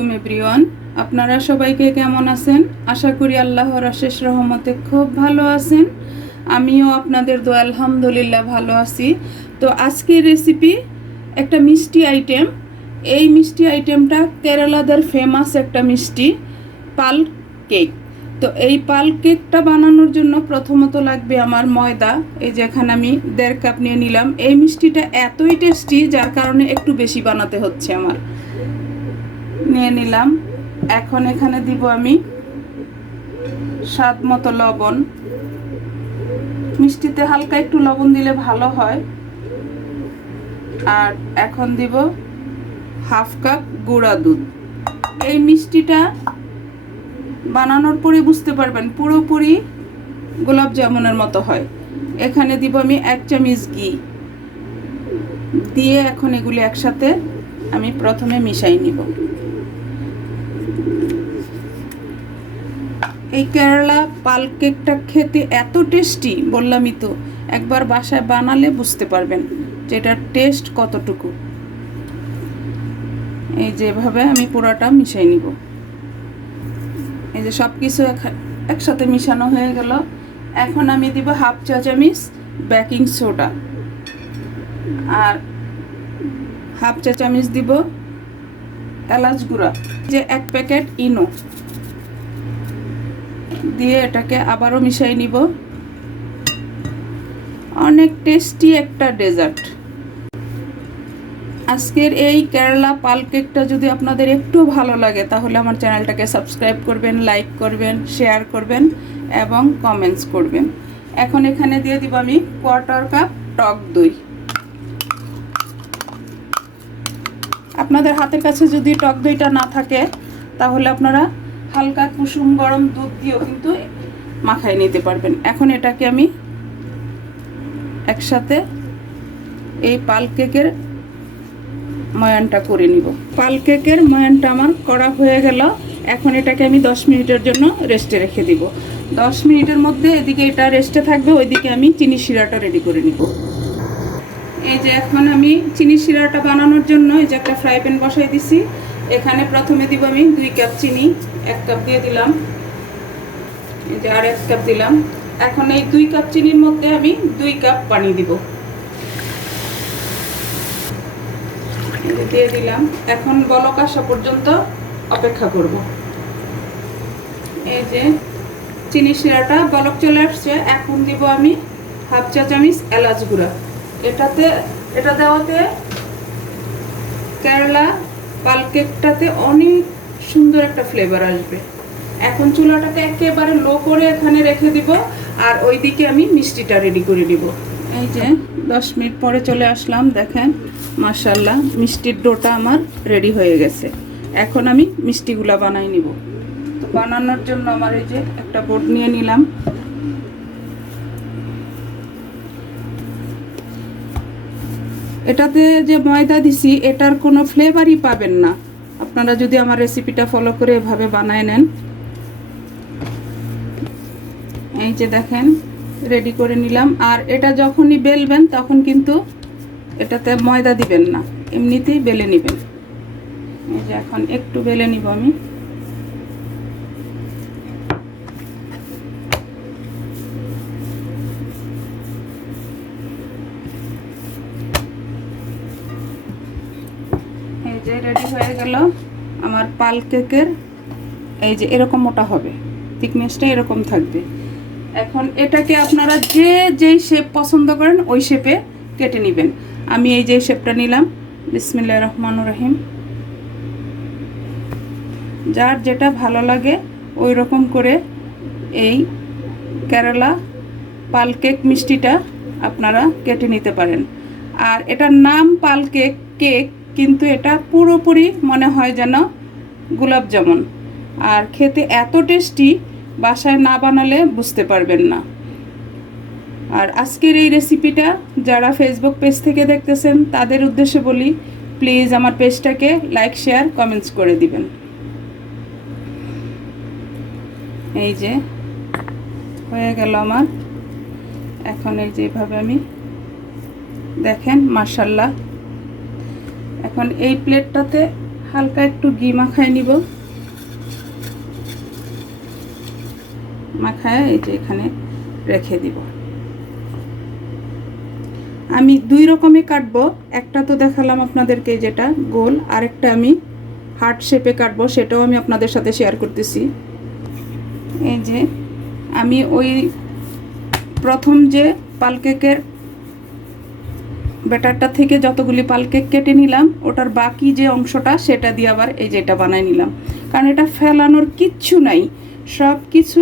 আলাইকুম এভরিওয়ান, আপনারা সবাইকে কেমন আছেন? আশা করি আল্লাহর অশেষ রহমতে খুব ভালো আছেন। আমিও আপনাদের দোয়া আলহামদুলিল্লাহ ভালো আছি। তো আজকের রেসিপি একটা মিষ্টি আইটেম। এই মিষ্টি আইটেমটা কেরালাদের ফেমাস একটা মিষ্টি, পাল কেক। তো এই পাল কেকটা বানানোর জন্য প্রথমত লাগবে আমার ময়দা। এই যে এখানে আমি 1.5 কাপ নিয়ে নিলাম। এই মিষ্টিটা এতই টেস্টি যার কারণে একটু বেশি বানাতে হচ্ছে আমার। নিয়ে নিলাম। এখন এখানে দিব আমি স্বাদ মতো লবণ। মিষ্টিতে হালকা একটু লবণ দিলে ভালো হয়। আর এখন দিব 1/2 কাপ গুঁড়া দুধ। এই মিষ্টিটা বানানোর পরে বুঝতে পারবেন পুরোপুরি গোলাপ জামুনের মতো হয়। এখানে দিব আমি 1 চামচ ঘি দিয়ে এখন এগুলি একসাথে আমি প্রথমে মিশাই নিব। এই কেরালা পাল কেকটা খেতে এত টেস্টি, বললামই তো, একবার বাসায় বানালে বুঝতে পারবেন যে এটার টেস্ট কতটুকু। এই যেভাবে আমি পুরোটা মিশাই নিব। এই যে সব কিছু একসাথে মিশানো হয়ে গেল। এখন আমি দিব 1/2 চা চামচ বেকিং সোডা আর 1/2 চা চামচ দিব এলাচ গুঁড়া, যে 1 প্যাকেট ইনো দিয়ে এটাকে আবারও মিশাই নিব। অনেক টেস্টি একটা ডেজার্ট। আজকের এই কেরালা পাল কেকটা যদি আপনাদের একটু ভালো লাগে তাহলে আমার চ্যানেলটাকে সাবস্ক্রাইব করবেন, লাইক করবেন, শেয়ার করবেন এবং কমেন্টস করবেন। এখন এখানে দিয়ে দিব আমি 1/4 কাপ টক দই। আপনাদের হাতের কাছে যদি টক দইটা না থাকে তাহলে আপনারা হালকা কুসুম গরম দুধ দিয়েও কিন্তু মাখায় নিতে পারবেন। এখন এটাকে আমি একসাথে এই পাল কেকের ময়ানটা করে নিব। পাল কেকের ময়ানটা আমার করা হয়ে গেল। এখন এটাকে আমি 10 মিনিটের জন্য রেস্টে রেখে দিব। 10 মিনিটের মধ্যে এদিকে এটা রেস্টে থাকবে, ওইদিকে আমি চিনি শিরাটা রেডি করে নিব। এই যে এখন আমি চিনি শিরাটা বানানোর জন্য এই যে একটা ফ্রাই প্যান বসাই দিছি। এখানে প্রথমে দিব আমি 2 কাপ চিনি, 1 কাপ দিয়ে দিলাম, এই যে আর 1 কাপ দিলাম। এখন এই 2 কাপ চিনির মধ্যে আমি 2 কাপ পানি দিব, দিয়ে দিলাম। এখন বলক আসা পর্যন্ত অপেক্ষা করব। এই যে চিনি শিরাটা বলক চলে আসছে। এখন দিব আমি 1/2 চা চামচ এলাচ গুঁড়া। এটা দেওয়াতে কেরালা পাল কেকটাতে অনেক সুন্দর একটা ফ্লেভার আসবে। এখন চুলাটাতে একেবারে লো করে এখানে রেখে দিব আর ওইদিকে আমি মিষ্টিটা রেডি করে নিব। এই যে 10 মিনিট পরে চলে আসলাম। দেখেন মাশাআল্লাহ মিষ্টির ডোটা আমার রেডি হয়ে গেছে। এখন আমি মিষ্টিগুলা বানাই নিব। তো বানানোর জন্য আমার এই যে একটা বোর্ড নিয়ে নিলাম। এটাতে যে ময়দা দিছি এটার কোনো ফ্লেভারই পাবেন না আপনারা যদি আমার রেসিপিটা ফলো করে এভাবে বানায় নেন। এই যে দেখেন রেডি করে নিলাম। আর এটা যখনই বেলবেন তখন কিন্তু এটাতে ময়দা দিবেন না, এমনিতেই বেলে নেবেন। এই যে এখন একটু বেলে নিব আমি। এই যে রেডি হয়ে গেল আমার পাল কেকের। এই যে এরকম মোটা হবে, থিকনেসটা এরকম থাকবে। এখন এটাকে আপনারা যেই শেপ পছন্দ করেন ওই শেপে কেটে নেবেন। আমি এই যে শেপটা নিলাম। বিসমিল্লাহির রহমানির রহিম। যার যেটা ভালো লাগে ওই রকম করে এই কেরালা পাল কেক মিষ্টিটা আপনারা কেটে নিতে পারেন। আর এটার নাম পাল কেক, কিন্তু এটা পুরোপুরি মনে হয় যেন গোলাপ জামুন। আর খেতে এত টেস্টি, বাসায় না বানালে বুঝতে পারবেন না। আর আজকের এই রেসিপিটা যারা ফেসবুক পেজ থেকে দেখতেছেন তাদের উদ্দেশ্যে বলি, প্লিজ আমার পেজটাকে লাইক, শেয়ার, কমেন্টস করে দিবেন। এই যে হয়ে গেল আমার। এখন এই যেভাবে আমি দেখেন মাশাআল্লাহ। এখন এই প্লেটটাতে হালকা একটু ঘি মাখায় নিব, মাখায় এই যে এখানে রেখে দিব। আমি 2 রকমে কাটবো, একটা তো দেখালাম আপনাদেরকে যেটা গোল, আরেকটা আমি হার্ট শেপে কাটবো, সেটাও আমি আপনাদের সাথে শেয়ার করতেছি। এই যে আমি ওই প্রথম যে পালকেকের ব্যাটারটা থেকে যতগুলি পালকেক কেটে নিলাম, ওটার বাকি যে অংশটা সেটা দিয়ে আবার এই যে এটা বানাই নিলাম, কারণ এটা ফেলানোর কিচ্ছু নাই, সব কিছু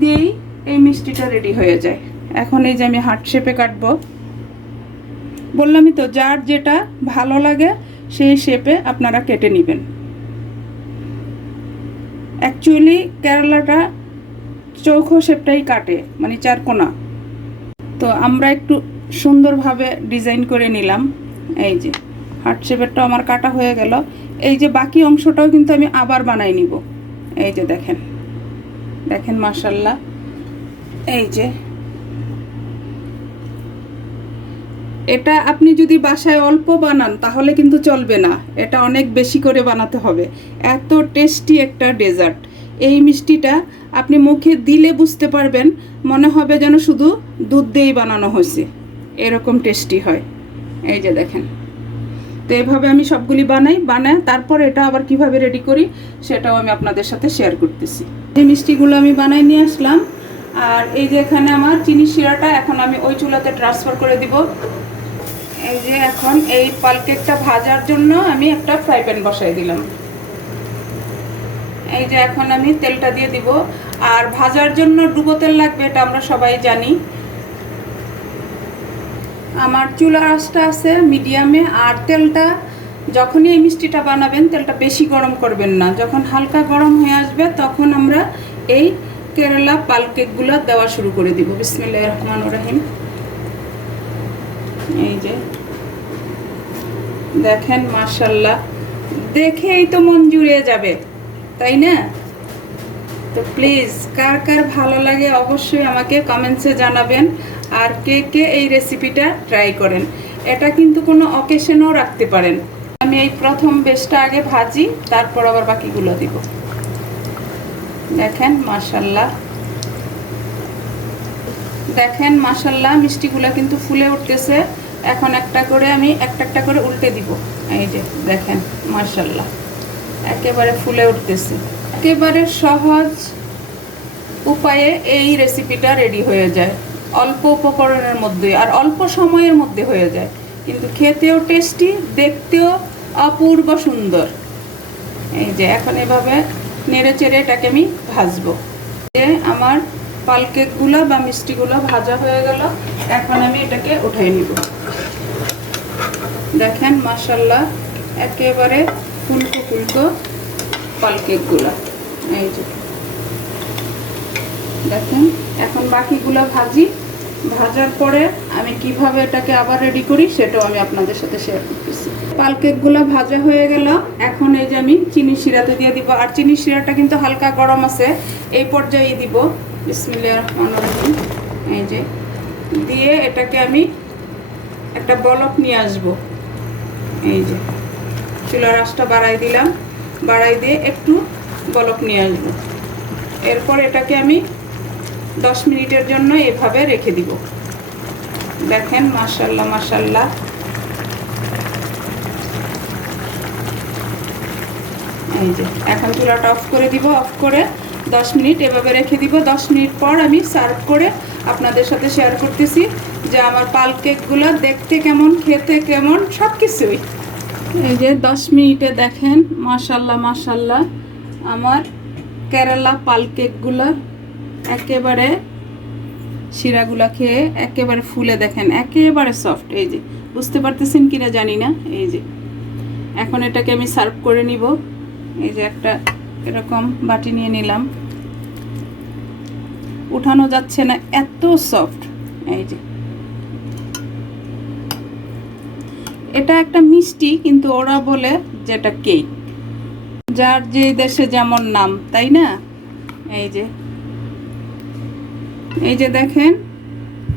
দিয়েই এই মিষ্টিটা রেডি হয়ে যায়। এখন এই যে আমি হার্ট শেপে কাটবো, বললামই তো যার যেটা ভালো লাগে সেই শেপে আপনারা কেটে নেবেন। অ্যাকচুয়ালি কেরালাটা চৌকো শেপটাই কাটে, মানে 4 কোনা, তো আমরা একটু সুন্দরভাবে ডিজাইন করে নিলাম। এই যে হার্ট শেপেরটাও আমার কাটা হয়ে গেল, এই যে বাকি অংশটাও কিন্তু আমি আবার বানাই নিব। এই যে দেখেন দেখেন মাশাআল্লাহ। এই যে এটা আপনি যদি বাসায় অল্প বানান তাহলে কিন্তু চলবে না, এটা অনেক বেশি করে বানাতে হবে। এত টেস্টি একটা ডেজার্ট, এই মিষ্টিটা আপনি মুখে দিলে বুঝতে পারবেন, মনে হবে যেন শুধু দুধ দিয়েই বানানো হয়েছে, এরকম টেস্টি হয়। এই যে দেখেন, তো এইভাবে আমি সবগুলি বানায় তারপর এটা আবার কিভাবে রেডি করি সেটাও আমি আপনাদের সাথে শেয়ার করতেছি। এই মিষ্টিগুলো আমি বানাই নিয়ে আসলাম, আর এই যে এখানে আমার চিনি শিরাটা এখন আমি ওই চুলাতে ট্রান্সফার করে দিব। এই যে এখন এই পালকেকটা ভাজার জন্য আমি একটা ফ্রাই প্যান বসাই দিলাম। এই যে এখন আমি তেলটা দিয়ে দিব, আর ভাজার জন্য ডুবো তেল লাগবে, এটা আমরা সবাই জানি। আমার চুলার আঁচটা আছে মিডিয়ামে, আর তেলটা যখনই এই মিষ্টিটা বানাবেন তেলটা বেশি গরম করবেন না, যখন হালকা গরম হয়ে আসবে তখন আমরা এই কেরালা পালকেকগুলো দেওয়া শুরু করে দিব। বিসমিল্লাহির রহমানির রহিম। এই যে দেখেন মাশাআল্লাহ, দেখেই তো মন জুড়িয়ে যাবে, তাই না? তো প্লিজ কার কার ভালো লাগে অবশ্যই আমাকে কমেন্টসে জানাবেন, আর কে কে এই রেসিপিটা ট্রাই করেন। এটা কিন্তু কোনো অকেশনেও রাখতে পারেন। আমি এই প্রথম বেশটা আগে ভাজি, তারপর আবার বাকিগুলো দিব। দেখেন মাশাআল্লাহ, দেখেন মাশাআল্লাহ, মিষ্টিগুলো কিন্তু ফুলে উঠতেছে। এখন একটা করে আমি একটা করে উল্টে দিব। এই যে দেখেন মাশাআল্লাহ, একেবারে ফুলে উঠতেছে। একেবারে সহজ উপায়ে এই রেসিপিটা রেডি হয়ে যায়, অল্প উপকরণের মধ্যে আর অল্প সময়ের মধ্যে হয়ে যায়, কিন্তু খেতেও টেস্টি, দেখতেও অপূর্ব সুন্দর। এই যে এখন এভাবে নেড়ে চেড়ে এটাকে আমি ভাজবো। যে আমার পালকেকগুলো বা মিষ্টিগুলো ভাজা হয়ে গেল, এখন আমি এটাকে উঠাই নিব। দেখেন মাশাআল্লাহ, একেবারে ফুলকো ফুলকো পালকেকগুলো। এই যে দেখেন, এখন বাকিগুলো ভাজি, ভাজার পরে আমি কিভাবে এটাকে আবার রেডি করি সেটাও আমি আপনাদের সাথে শেয়ার করতেছি। পালকেকগুলো ভাজা হয়ে গেল, এখন এই যে আমি চিনি শিরাতে দিয়ে দিব, আর চিনি শিরাটা কিন্তু হালকা গরম আছে, এই পর্যায়ে দিব। বিসমিল্লাহির রহমানির রহিম। এই যে দিয়ে এটাকে আমি একটা বলক নিয়ে আসব। এই যে চুলার আঁচটা বাড়াই দিলাম, বাড়াই দিয়ে একটু বলক নিয়ে আসব। এরপর এটাকে আমি 10 মিনিটের জন্য এভাবে রেখে দিব। দেখেন মাশাআল্লাহ মাশাআল্লাহ। এই যে এখন চুলাটা অফ করে দিব, অফ করে 10 মিনিট এভাবে রেখে দিব। 10 মিনিট পর আমি সার্ভ করে আপনাদের সাথে শেয়ার করতেছি যে আমার পালকেকগুলো দেখতে কেমন, খেতে কেমন, সব কিছুই। এই যে 10 মিনিটে দেখেন মাশাআল্লাহ মাশাআল্লাহ, আমার কেরালা পালকেকগুলো একেবারে শিরাগুলা খেয়ে একেবারে ফুলে দেখেন একেবারে সফট। এই যে বুঝতে পারতেছেন কিনা জানি না। এই যে এখন এটাকে আমি সার্ভ করে নিব। এই যে একটা এরকম বাটি নিয়ে নিলাম, উঠানো যাচ্ছে না, এত সফট। এই যে এটা একটা মিষ্টি, কিন্তু ওরা বলে যেটা কেক, যার যে দেশে যেমন নাম, তাই না? এই যে দেখেন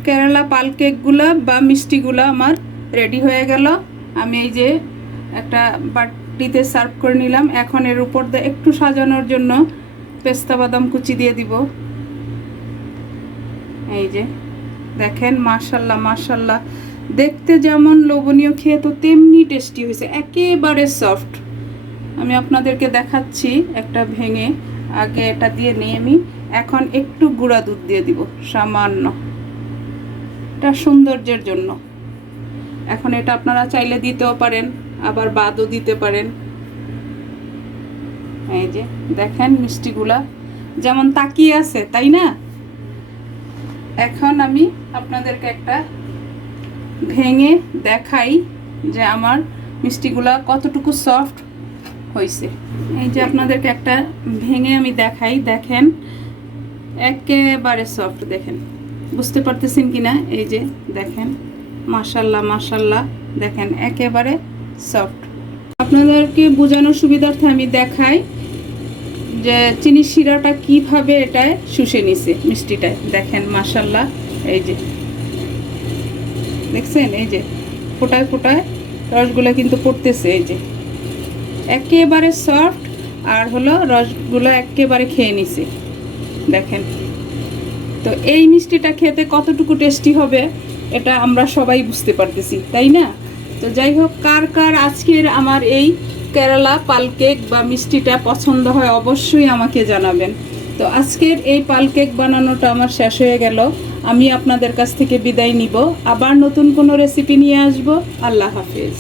কেরালা পালকেকগুলো বা মিষ্টিগুলো আমার রেডি হয়ে গেল। আমি এই যে একটা বাটিতে সার্ভ করে নিলাম। এখন এর উপর দিয়ে একটু সাজানোর জন্য পেস্তা বাদাম কুচি দিয়ে দিব। এই যে দেখেন, মাশাল্লাহ মাশাল্লাহ, দেখতে যেমন লোভনীয়, খেয়ে তো তেমনি টেস্টি হয়েছে, একেবারে সফট। আমি আপনাদেরকে দেখাচ্ছি একটা ভেঙে। আগে এটা দিয়ে নিয়ে আমি এখন একটু গুঁড়া দুধ দিয়ে দিব সামান্য, এটা সৌন্দর্যের জন্য। এখন এটা আপনারা চাইলে দিতেও পারেন, আবার বাদও দিতে পারেন। এই যে দেখেন মিষ্টিগুলা যেমন তাকিয়ে আছে, তাই না? এখন আমি আপনাদেরকে একটা ভেঙে দেখাই যে আমার মিষ্টিগুলা কতটুকু সফট হয়েছে। এই যে আপনাদেরকে একটা ভেঙে আমি দেখাই, দেখেন একেবারে সফট। দেখেন, বুঝতে পারতেছেন কিনা? এই যে দেখেন, মাশাল্লাহ মাশাল্লাহ, দেখেন একেবারে সফট। আপনাদেরকে বোঝানোর সুবিধার্থে আমি দেখাই যে চিনি শিরাটা কিভাবে এটায় শুষে নিছে মিষ্টিটায়। দেখেন মাশাল্লাহ, এই যে দেখছেন, এই যে ফোটায় ফোটায় রসগুলা কিন্তু পড়তেছে। এই যে একেবারে সফট, আর হলো রসগুলো একেবারে খেয়ে নিছে। দেখেন, তো এই মিষ্টিটা খেতে কতটুকু টেস্টি হবে এটা আমরা সবাই বুঝতে পারতেছি, তাই না? তো যাই হোক, কার কার আজকের আমার এই কেরালা পাল কেক বা মিষ্টিটা পছন্দ হয় অবশ্যই আমাকে জানাবেন। তো আজকের এই পাল কেক বানানোটা আমার শেষ হয়ে গেল। আমি আপনাদের কাছ থেকে বিদায় নিব, আবার নতুন কোনো রেসিপি নিয়ে আসব। আল্লাহ হাফেজ।